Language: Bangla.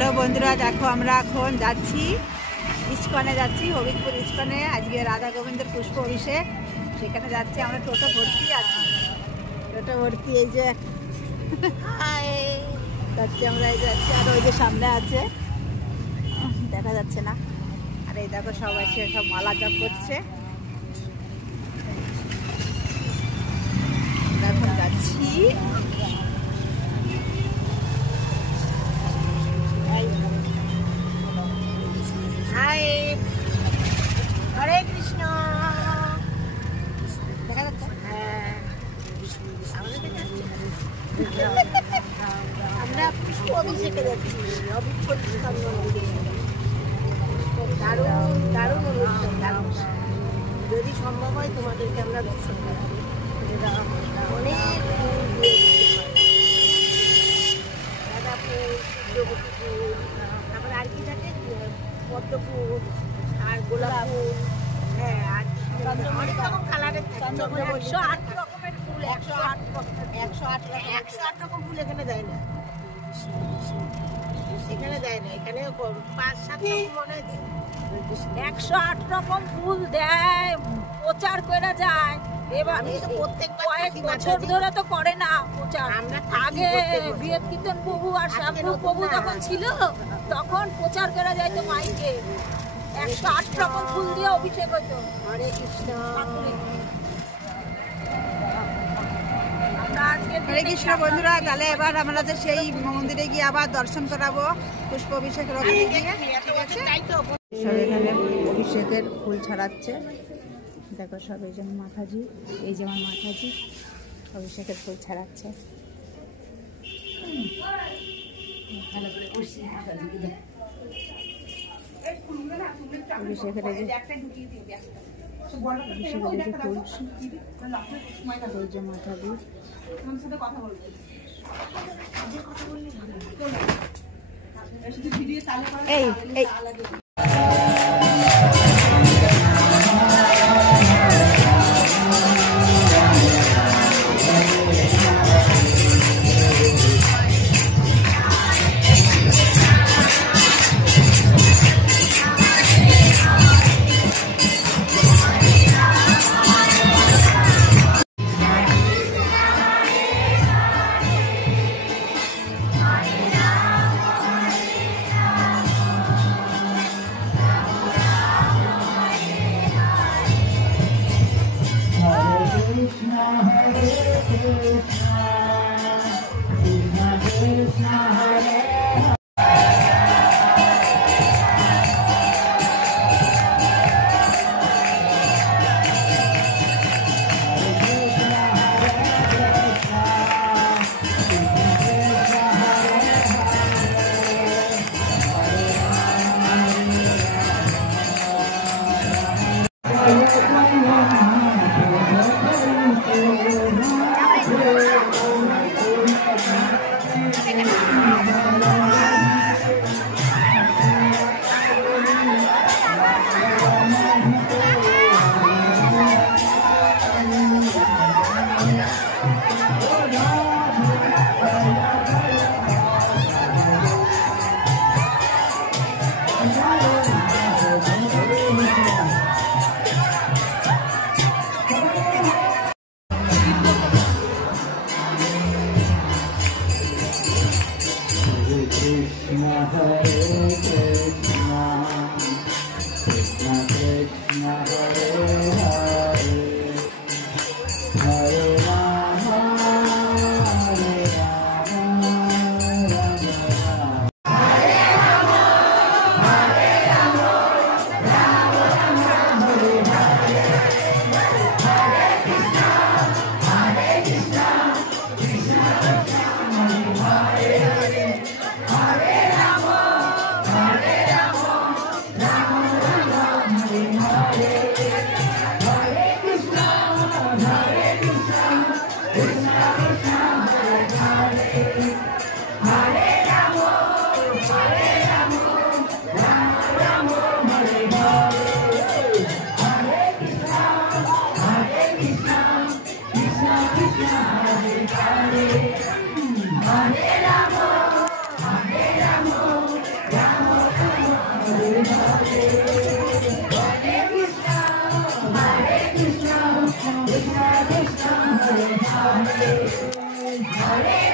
হ্যালো বন্ধুরা, দেখো আমরা এখন যাচ্ছি ইস্কনে, যাচ্ছি হবিবপুর ইস্কনে। আজকে রাধা গোবিন্দের পুষ্প অভিষেক, সেখানে যাচ্ছি আমরা। টোটো ভর্তি আছি, টোটো ভর্তি। এই যে যাচ্ছি আমরা, এই যাচ্ছি। আর ওই যে সামনে আছে, দেখা যাচ্ছে না। আর এই দেখো সবাই সে সব মালা জপ করছে। এখন যাচ্ছি। হরে কৃষ্ণ, দেখা যাচ্ছে? হ্যাঁ, আমরা পুষ্প অভিষেকে যাচ্ছি। দারুণ দারুণ অনুষ্ঠান, দারুণ। যদি সম্ভব হয় তোমাদেরকে আমরা দর্শন করাবো। অনেক গাঁদা ফুল, সূর্যমুখী ফুল, তারপরে আর কি থাকে, পদ্ম ফুল আর গোলাপ ফুল। হ্যাঁ, আর অনেক রকম কালারের 108 রকমের ফুল। 108 রকম ফুল এখানে দেয় না, এখানে দেয় না। এখানে 5-7 রকম মনে হয় 108 রকম ফুল দেয়, প্রচার করে যায়। এবার কয়েক বছর ধরে তো করে না প্রচার। আগে বিয়েত কীর্তন প্রভু আর শ্যামপুর প্রভু যখন ছিল, তখন প্রচার করে যায় তো মাইকে। 108 রকম ফুল দিয়ে অভিষেক হতো। হরে কৃষ্ণ, হরে কৃষ্ণ। বন্ধুরা, তাহলে এবার আমাদের সেই মন্দিরে গিয়ে আবার দর্শন করাবো পুষ্প অভিষেকের ওখানে গিয়ে। ঠিক আছে, সব এখানে অভিষেকের ফুল ছড়াচ্ছে। দেখো সব এই যেমন মাথাজি, এই যেমন মাথাজি অভিষেকের ফুল ছড়াচ্ছে। অভিষেকের এই যে মাথাজি, এই এই Hare